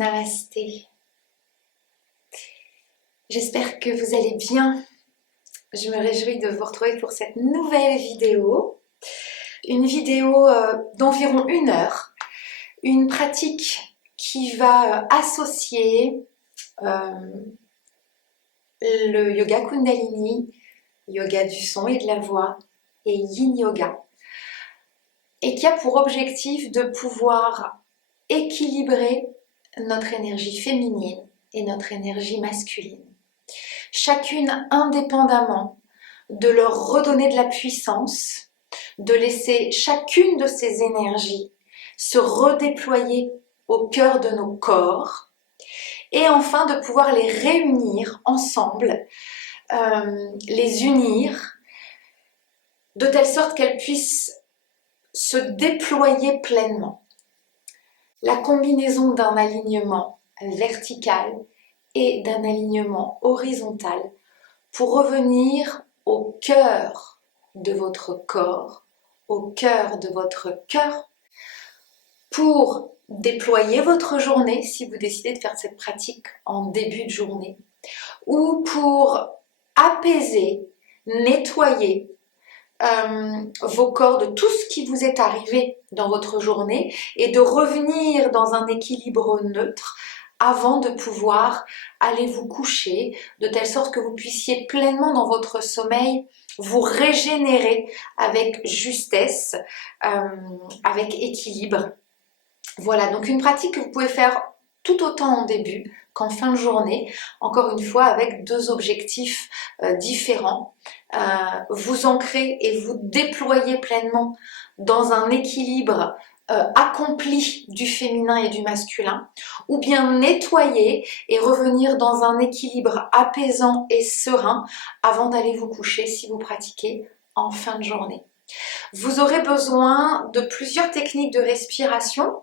Namasté. J'espère que vous allez bien. Je me réjouis de vous retrouver pour cette nouvelle vidéo. Une vidéo d'environ 1 heure. Une pratique qui va associer le yoga Kundalini, yoga du son et de la voix et Yin Yoga. Et qui a pour objectif de pouvoir équilibrer notre énergie féminine et notre énergie masculine. Chacune indépendamment, de leur redonner de la puissance, de laisser chacune de ces énergies se redéployer au cœur de nos corps et enfin de pouvoir les réunir ensemble, les unir de telle sorte qu'elles puissent se déployer pleinement. La combinaison d'un alignement vertical et d'un alignement horizontal pour revenir au cœur de votre corps, au cœur de votre cœur, pour déployer votre journée si vous décidez de faire cette pratique en début de journée, ou pour apaiser, nettoyer vos corps de tout ce qui vous est arrivé dans votre journée et de revenir dans un équilibre neutre avant de pouvoir aller vous coucher, de telle sorte que vous puissiez pleinement dans votre sommeil vous régénérer avec justesse, avec équilibre. Voilà, donc une pratique que vous pouvez faire tout autant en début qu'en fin de journée, encore une fois avec 2 objectifs différents. Vous ancrer et vous déployer pleinement dans un équilibre accompli du féminin et du masculin, ou bien nettoyer et revenir dans un équilibre apaisant et serein avant d'aller vous coucher si vous pratiquez en fin de journée. Vous aurez besoin de plusieurs techniques de respiration.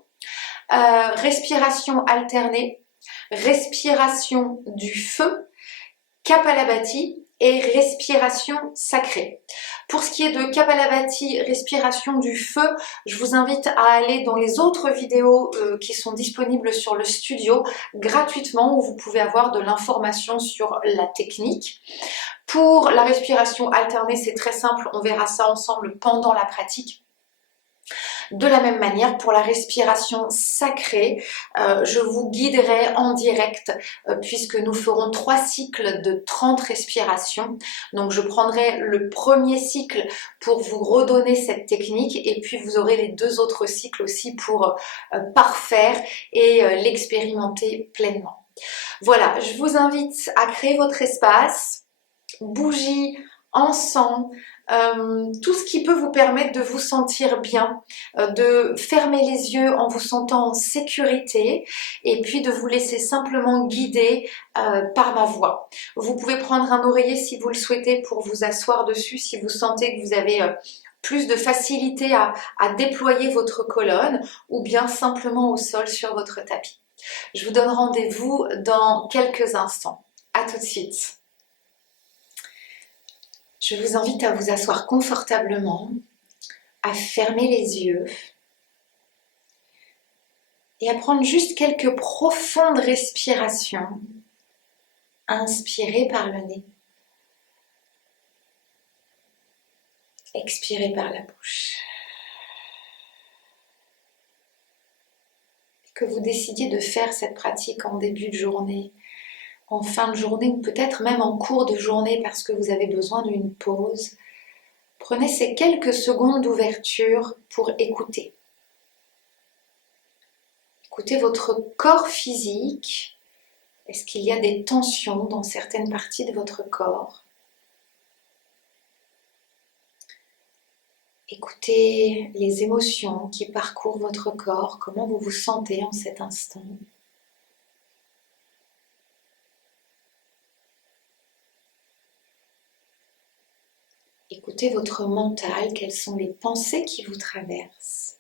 Respiration alternée, respiration du feu, Kapalabhati et respiration sacrée. Pour ce qui est de Kapalabhati, respiration du feu, je vous invite à aller dans les autres vidéos qui sont disponibles sur le studio gratuitement, où vous pouvez avoir de l'information sur la technique. Pour la respiration alternée, c'est très simple, on verra ça ensemble pendant la pratique. De la même manière, pour la respiration sacrée, je vous guiderai en direct puisque nous ferons 3 cycles de 30 respirations. Donc je prendrai le premier cycle pour vous redonner cette technique et puis vous aurez les 2 autres cycles aussi pour parfaire et l'expérimenter pleinement. Voilà, je vous invite à créer votre espace, bougie, encens, tout ce qui peut vous permettre de vous sentir bien, de fermer les yeux en vous sentant en sécurité et puis de vous laisser simplement guider par ma voix. Vous pouvez prendre un oreiller si vous le souhaitez pour vous asseoir dessus, si vous sentez que vous avez plus de facilité à déployer votre colonne, ou bien simplement au sol sur votre tapis. Je vous donne rendez-vous dans quelques instants. À tout de suite. Je vous invite à vous asseoir confortablement, à fermer les yeux et à prendre juste quelques profondes respirations. Inspirez par le nez, expirez par la bouche. Que vous décidiez de faire cette pratique en début de journée, en fin de journée ou peut-être même en cours de journée parce que vous avez besoin d'une pause, prenez ces quelques secondes d'ouverture pour écouter. Écoutez votre corps physique. Est-ce qu'il y a des tensions dans certaines parties de votre corps? Écoutez les émotions qui parcourent votre corps, comment vous vous sentez en cet instant. Écoutez votre mental, quelles sont les pensées qui vous traversent.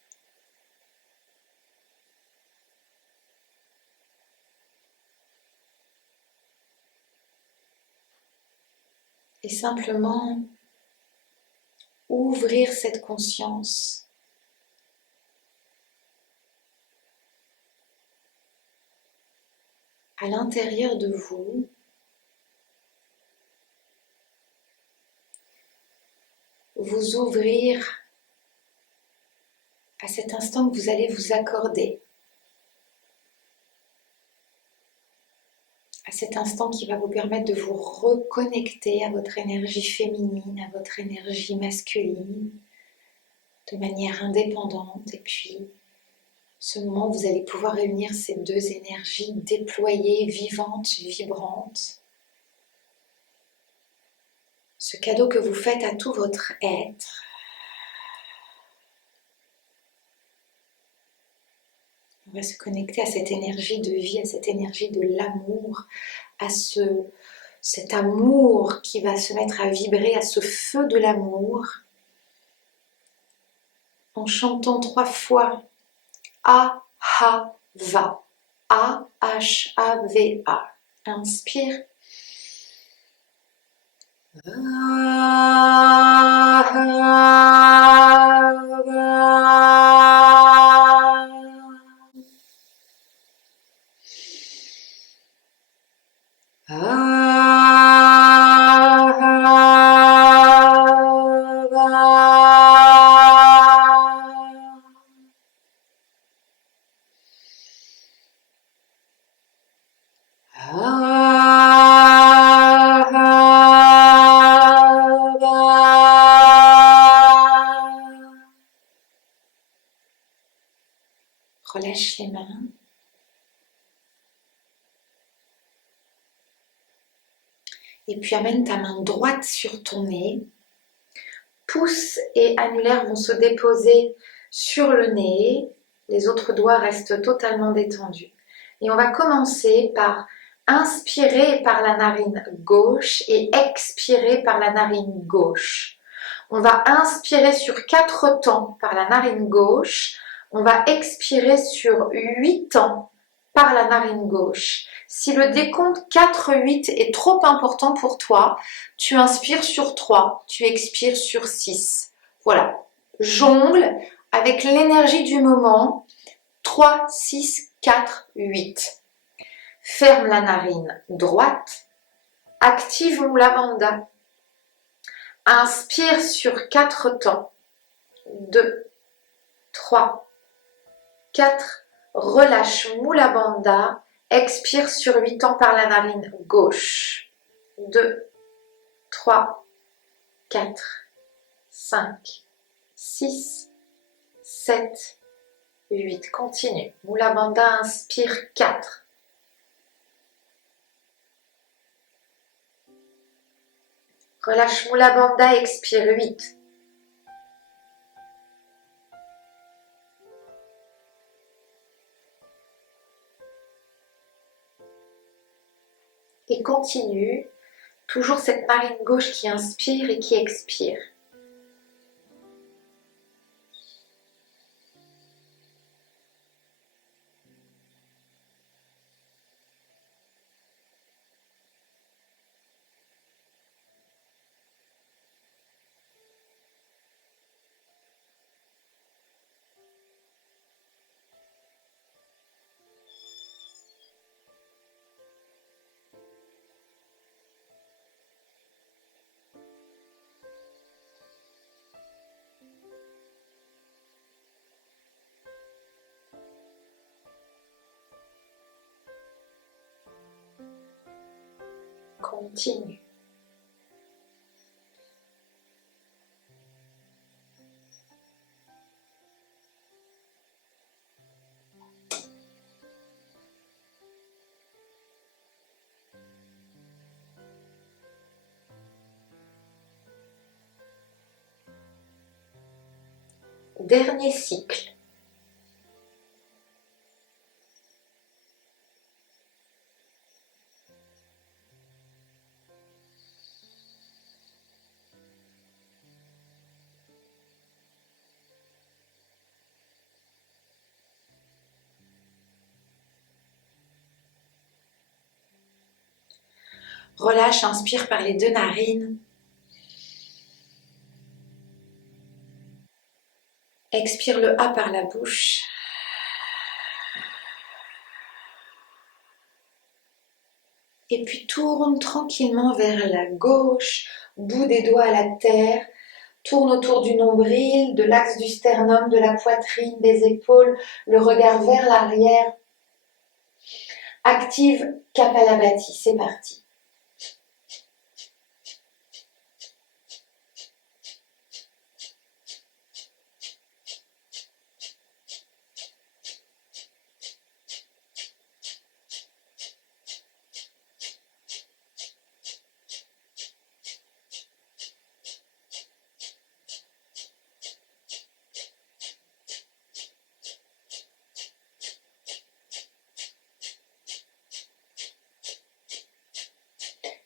Et simplement ouvrir cette conscience. à l'intérieur de vous, vous ouvrir à cet instant que vous allez vous accorder, à cet instant qui va vous permettre de vous reconnecter à votre énergie féminine, à votre énergie masculine, de manière indépendante. Et puis, ce moment où vous allez pouvoir réunir ces deux énergies déployées, vivantes, vibrantes. Ce cadeau que vous faites à tout votre être. On va se connecter à cette énergie de vie, à cette énergie de l'amour, à cet amour qui va se mettre à vibrer, à ce feu de l'amour, en chantant 3 fois A-Ha-Va. A-H-A-V-A. Inspire. Relâche les mains. Et puis amène ta main droite sur ton nez. Pouce et annulaire vont se déposer sur le nez. Les autres doigts restent totalement détendus. Et on va commencer par inspirer par la narine gauche et expirer par la narine gauche. On va inspirer sur 4 temps par la narine gauche. On va expirer sur 8 temps par la narine gauche. Si le décompte 4-8 est trop important pour toi, tu inspires sur 3, tu expires sur 6. Voilà, jongle avec l'énergie du moment. 3, 6, 4, 8. Ferme la narine droite, active Mula Bandha. Inspire sur 4 temps. 2, 3, 4. Relâche Mula Bandha. Expire sur 8 temps par la narine gauche. 2, 3, 4, 5, 6, 7, 8. Continue. Mula Bandha, inspire 4. Relâche Mula Bandha, expire 8. Et continue, toujours cette narine gauche qui inspire et qui expire. Continue. Dernier cycle. Relâche, inspire par les 2 narines. Expire le A par la bouche. Et puis tourne tranquillement vers la gauche, bout des doigts à la terre. Tourne autour du nombril, de l'axe du sternum, de la poitrine, des épaules, le regard vers l'arrière. Active Kapalabhati, c'est parti.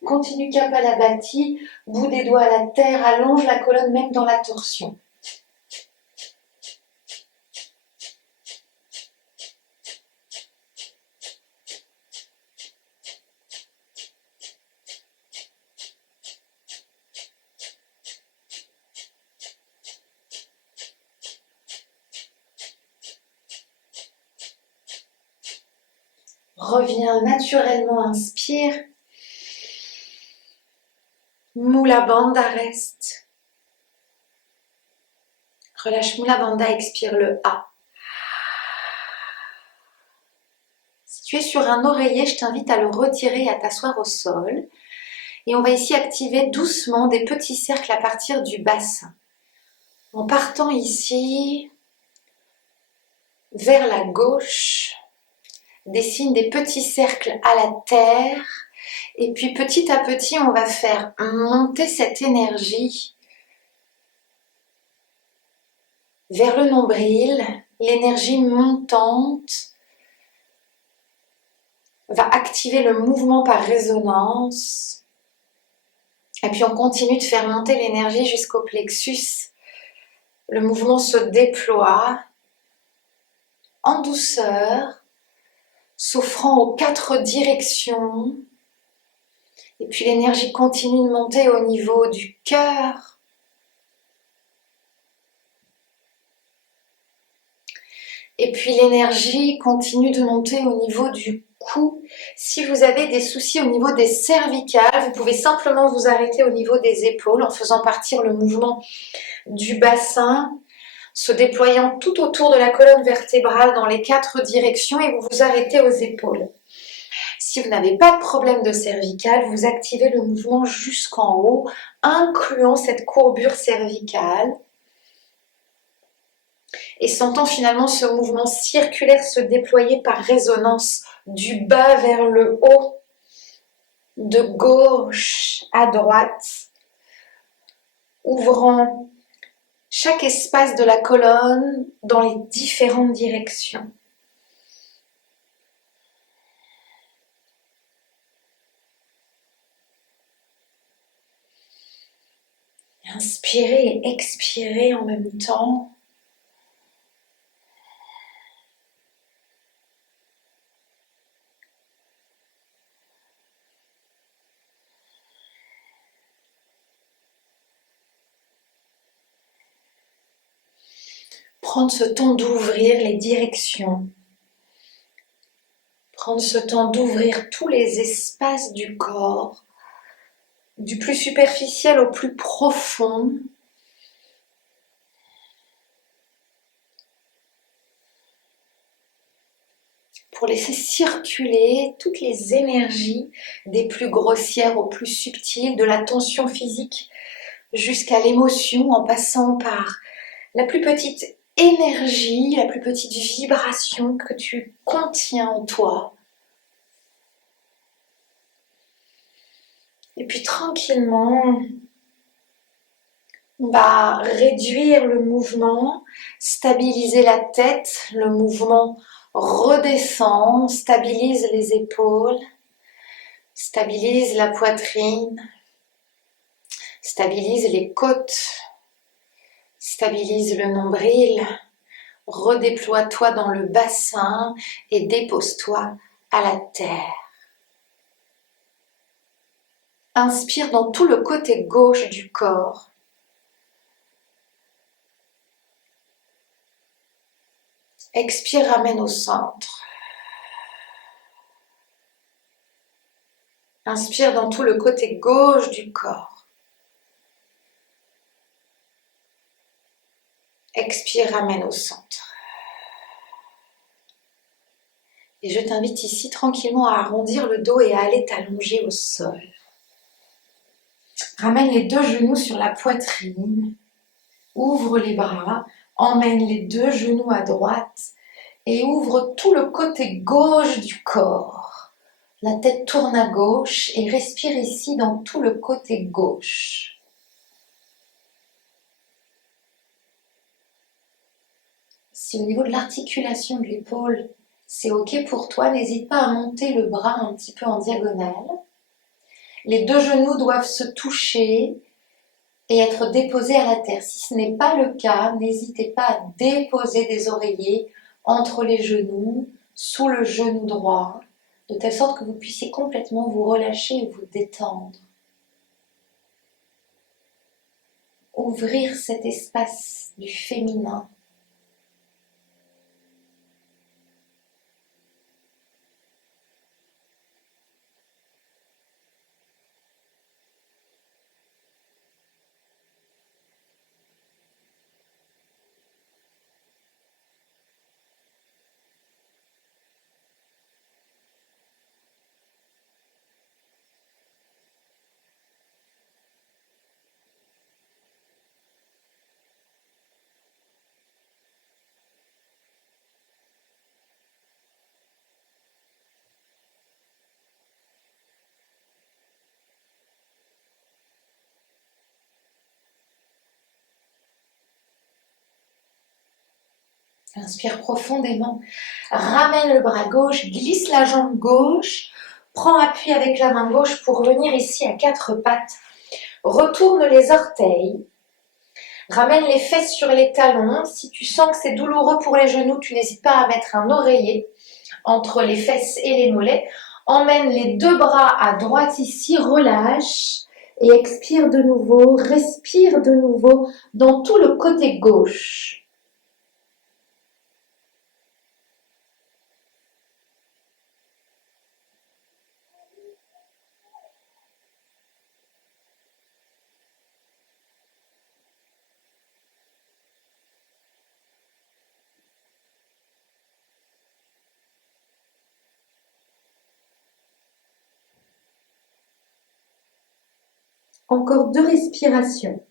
Continue Kapalabhati, bout des doigts à la terre, allonge la colonne même dans la torsion. Reviens naturellement, inspire. Mula Bandha, reste. Relâche Mula Bandha, expire le A. Si tu es sur un oreiller, je t'invite à le retirer et à t'asseoir au sol. Et on va ici activer doucement des petits cercles à partir du bassin. En partant ici vers la gauche, dessine des petits cercles à la terre. Et puis petit à petit, on va faire monter cette énergie vers le nombril. L'énergie montante va activer le mouvement par résonance. Et puis on continue de faire monter l'énergie jusqu'au plexus. Le mouvement se déploie en douceur, s'offrant aux 4 directions. Et puis l'énergie continue de monter au niveau du cœur. Et puis l'énergie continue de monter au niveau du cou. Si vous avez des soucis au niveau des cervicales, vous pouvez simplement vous arrêter au niveau des épaules en faisant partir le mouvement du bassin, se déployant tout autour de la colonne vertébrale dans les 4 directions et vous vous arrêtez aux épaules. Si vous n'avez pas de problème de cervicale, vous activez le mouvement jusqu'en haut, incluant cette courbure cervicale. Et sentant finalement ce mouvement circulaire se déployer par résonance du bas vers le haut, de gauche à droite, ouvrant chaque espace de la colonne dans les différentes directions. Inspirez et expirez en même temps. Prendre ce temps d'ouvrir les directions. Prendre ce temps d'ouvrir tous les espaces du corps, du plus superficiel au plus profond. Pour laisser circuler toutes les énergies, des plus grossières aux plus subtiles, de la tension physique jusqu'à l'émotion, en passant par la plus petite énergie, la plus petite vibration que tu contiens en toi. Et puis tranquillement, on va réduire le mouvement, stabiliser la tête, le mouvement redescend, stabilise les épaules, stabilise la poitrine, stabilise les côtes, stabilise le nombril, redéploie-toi dans le bassin et dépose-toi à la terre. Inspire dans tout le côté gauche du corps. Expire, ramène au centre. Inspire dans tout le côté gauche du corps. Expire, ramène au centre. Et je t'invite ici tranquillement à arrondir le dos et à aller t'allonger au sol. Ramène les deux genoux sur la poitrine. Ouvre les bras. Emmène les deux genoux à droite. Et ouvre tout le côté gauche du corps. La tête tourne à gauche et respire ici dans tout le côté gauche. Si au niveau de l'articulation de l'épaule, c'est OK pour toi, n'hésite pas à monter le bras un petit peu en diagonale. Les deux genoux doivent se toucher et être déposés à la terre. Si ce n'est pas le cas, n'hésitez pas à déposer des oreillers entre les genoux, sous le genou droit, de telle sorte que vous puissiez complètement vous relâcher et vous détendre. Ouvrir cet espace du féminin. Inspire profondément, ramène le bras gauche, glisse la jambe gauche, prends appui avec la main gauche pour venir ici à quatre pattes. Retourne les orteils, ramène les fesses sur les talons. Si tu sens que c'est douloureux pour les genoux, tu n'hésites pas à mettre un oreiller entre les fesses et les mollets. Emmène les deux bras à droite ici, relâche et expire de nouveau, respire de nouveau dans tout le côté gauche. Encore deux respirations.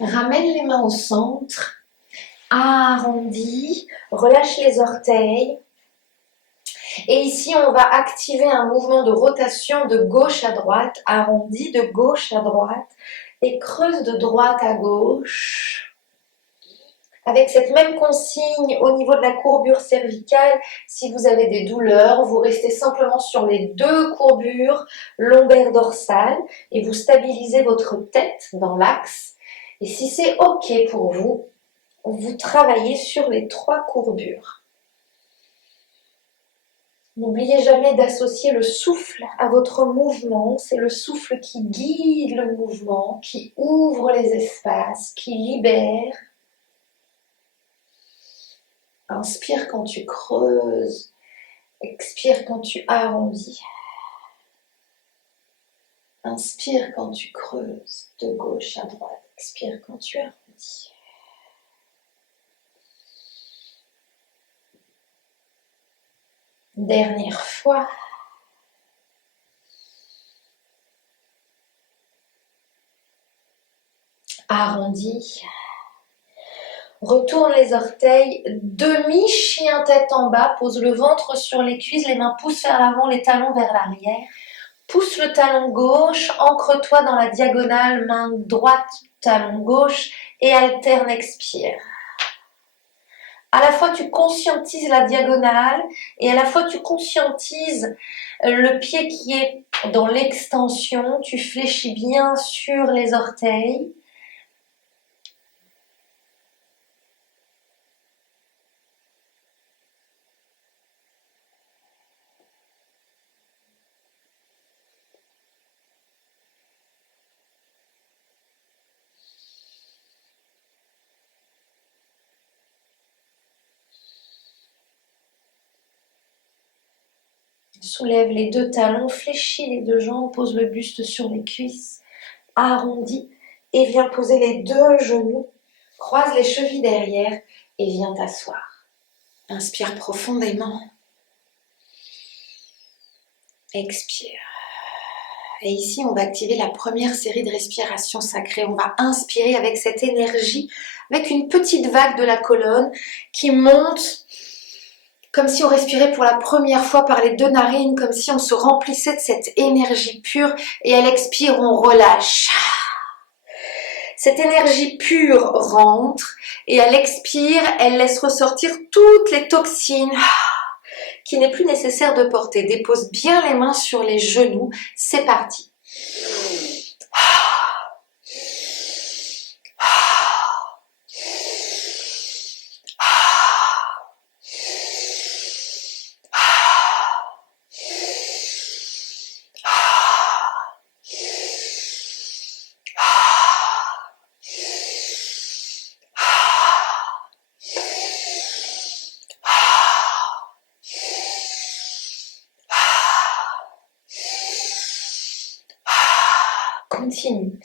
Ramène les mains au centre, arrondis, relâche les orteils. Et ici, on va activer un mouvement de rotation de gauche à droite, arrondi de gauche à droite et creuse de droite à gauche. Avec cette même consigne au niveau de la courbure cervicale, si vous avez des douleurs, vous restez simplement sur les deux courbures lombaires dorsales et vous stabilisez votre tête dans l'axe. Et si c'est OK pour vous, vous travaillez sur les trois courbures. N'oubliez jamais d'associer le souffle à votre mouvement. C'est le souffle qui guide le mouvement, qui ouvre les espaces, qui libère. Inspire quand tu creuses, expire quand tu arrondis. Inspire quand tu creuses de gauche à droite, expire quand tu arrondis. Dernière fois. Arrondis. Retourne les orteils, demi-chien tête en bas, pose le ventre sur les cuisses, les mains poussent vers l'avant, les talons vers l'arrière. Pousse le talon gauche, ancre-toi dans la diagonale, main droite, talon gauche et alterne, expire. À la fois tu conscientises la diagonale et à la fois tu conscientises le pied qui est dans l'extension, tu fléchis bien sur les orteils. Soulève les deux talons, fléchis les deux jambes, pose le buste sur les cuisses, arrondis et viens poser les deux genoux, croise les chevilles derrière et viens t'asseoir. Inspire profondément. Expire. Et ici, on va activer la première série de respirations sacrées. On va inspirer avec cette énergie, avec une petite vague de la colonne qui monte comme si on respirait pour la première fois par les deux narines, comme si on se remplissait de cette énergie pure. Et à l'expire, on relâche. Cette énergie pure rentre et à l'expire, elle laisse ressortir toutes les toxines qu'il n'est plus nécessaire de porter. Dépose bien les mains sur les genoux. C'est parti. Continue.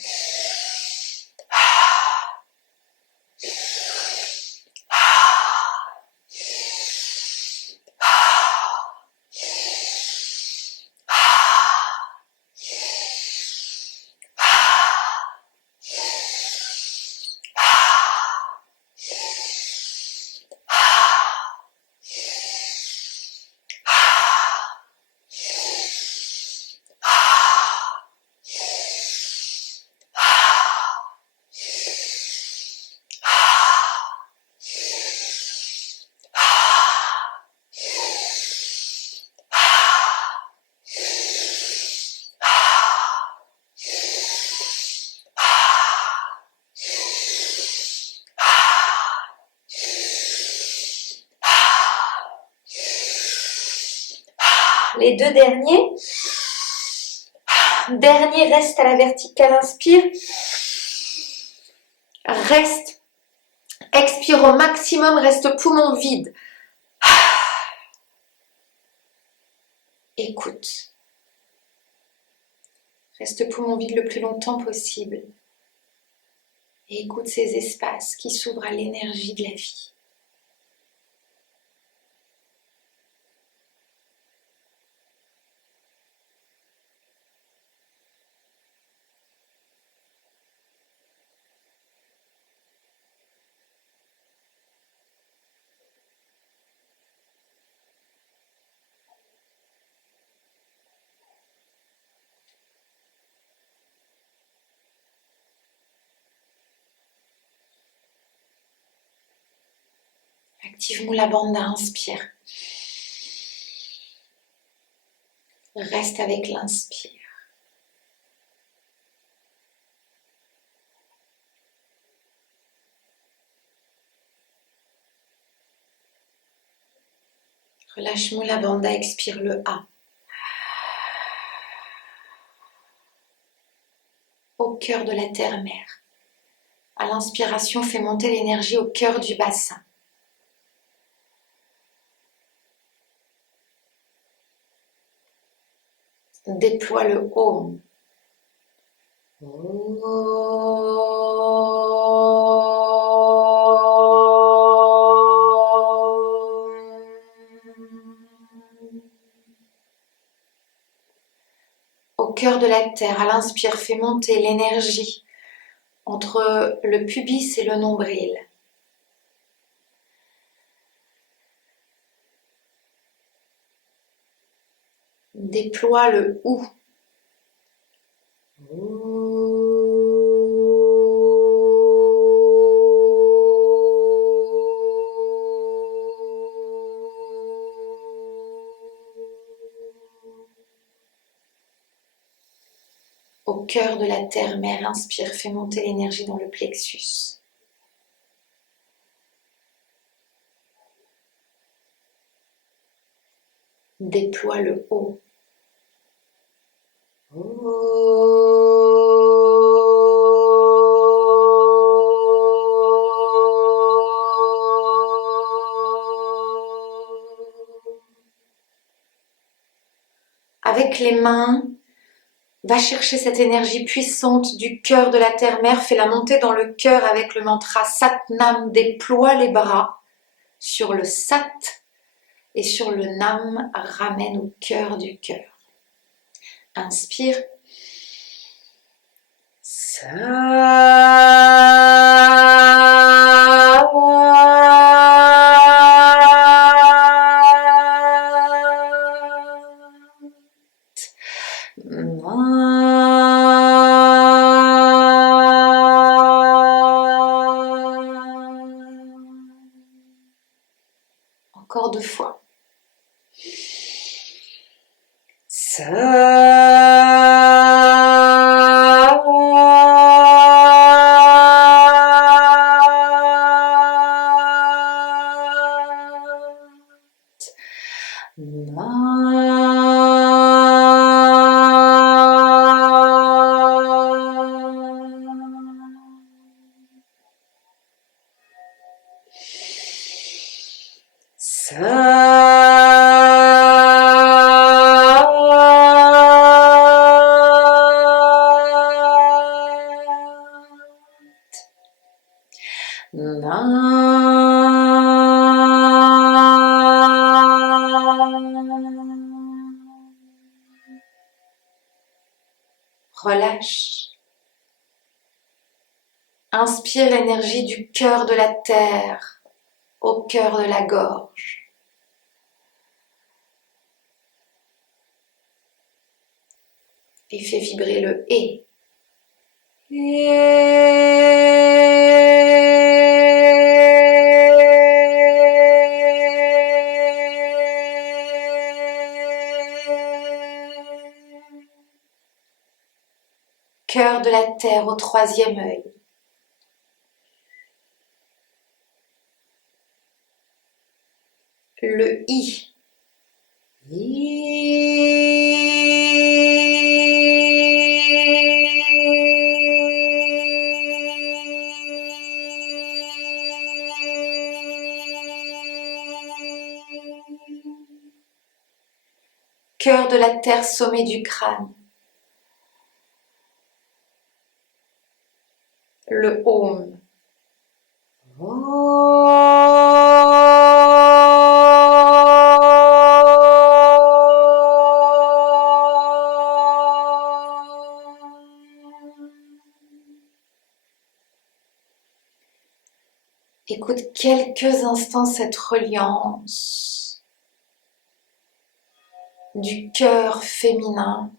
Les deux derniers. Dernier, reste à la verticale, inspire. Reste. Expire au maximum, reste poumon vide. Écoute. Reste poumon vide le plus longtemps possible. Et écoute ces espaces qui s'ouvrent à l'énergie de la vie. Active Mula Bandha, inspire. Reste avec l'inspire. Relâche Mula Bandha, expire le A. Au cœur de la terre-mère. À l'inspiration, fais monter l'énergie au cœur du bassin. Déploie le Om. Au cœur de la terre, à l'inspire, fais monter l'énergie entre le pubis et le nombril. Déploie le OU. Au cœur de la terre-mère, inspire, fais monter l'énergie dans le plexus. Déploie le O. avec les mains, va chercher cette énergie puissante du cœur de la terre-mère, fais-la monter dans le cœur avec le mantra Sat-Nam, déploie les bras sur le Sat et sur le Nam, ramène au cœur du cœur. Inspire. Encore 2 fois. Relâche. Inspire l'énergie du cœur de la terre au cœur de la gorge. Et fais vibrer le « et ». Cœur de la terre au 3e œil. Le I. Cœur de la terre, sommet du crâne. Le Om. Écoute quelques instants cette reliance du cœur féminin